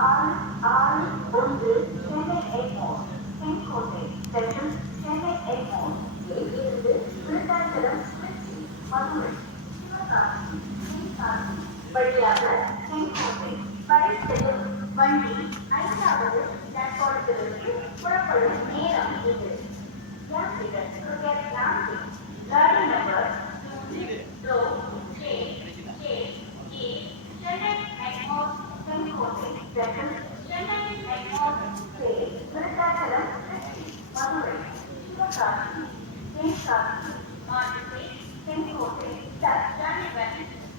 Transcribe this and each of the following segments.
ஆறு ஆறு ஒன்று சென்னை எக்மோர் செங்கோட்டை செஷன் சென்னை எக்மோர் இருந்து விருத்தாச்சலம் திருச்சி மதுரை சிவகாசி தென்காசி வழியாக செங்கோட்டை வரை செல்லும் வண்டி 5வது பிளாட்பாரத்திலிருந்து புறப்படும் நேரம் இது. गाड़ी नंबर 2 6 6 चेन्नई एग्मोर செங்கோட்டை செஷன் சென்னை எக்மோர் விருத்தாச்சலம் திருச்சி மதுரை சிவகாசி தென்காசி மாநிலை செங்கோட்டை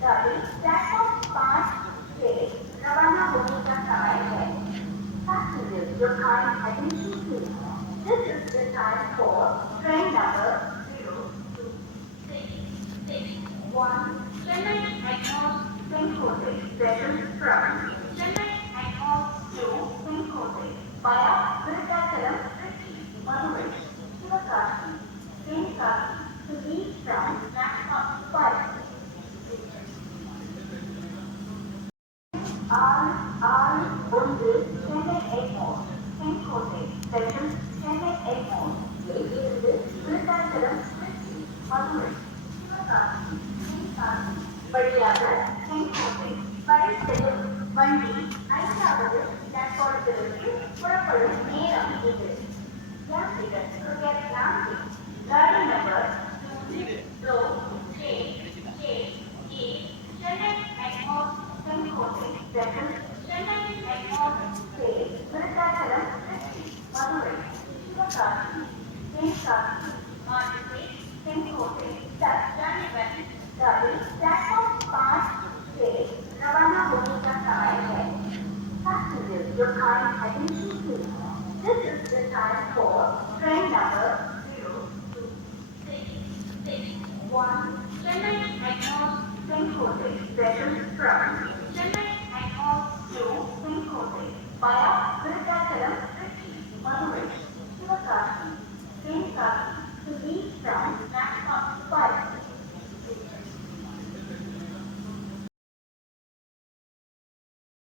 गाड़ी प्लेटफॉर्म 5 से रवाना होने का समय है. Passengers, your kind attention please. This is the time for train number 02661 Chennai Egmore Senkottai session from Chennai Egmore to Senkottai via Viruttachalam, Trichy, Madurai, Sivakasi, Tenkasi to reach from platform 5. ஆறு ஆறு ஒன்று Chennai Egmore Sengottai session Chennai Egmore இருந்து விருத்தாச்சலம் திருச்சி மதுரை சிவகாசி தென்காசி வழியாக செங்கோட்டை வரை செல்லும் வண்டி 5வது பிளாட்பாரத்திலிருந்து புறப்படும் நேரம் இது. गाड़ी नंबर 2 6 6 चेन्नई एग्मोर செங்கோட்டை செஷன் சென்னை எக்மோர் விருத்தாச்சலம் திருச்சி மதுரை சிவகாசி தென்காசி மாநிலை செங்கோட்டை गाड़ी प्लेटफॉर्म 5 से रवाना होने का समय है. Passengers, your kind attention please. This is the time for train number